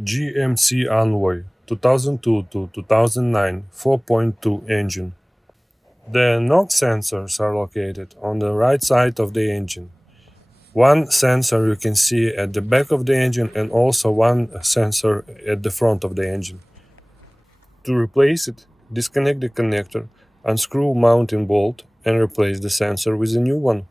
GMC Envoy 2002 to 2009 4.2 engine. The NOx sensors are located on the right side of the engine. One sensor you can see at the back of the engine and also one sensor at the front of the engine. To replace it, disconnect the connector, unscrew mounting bolt and replace the sensor with a new one.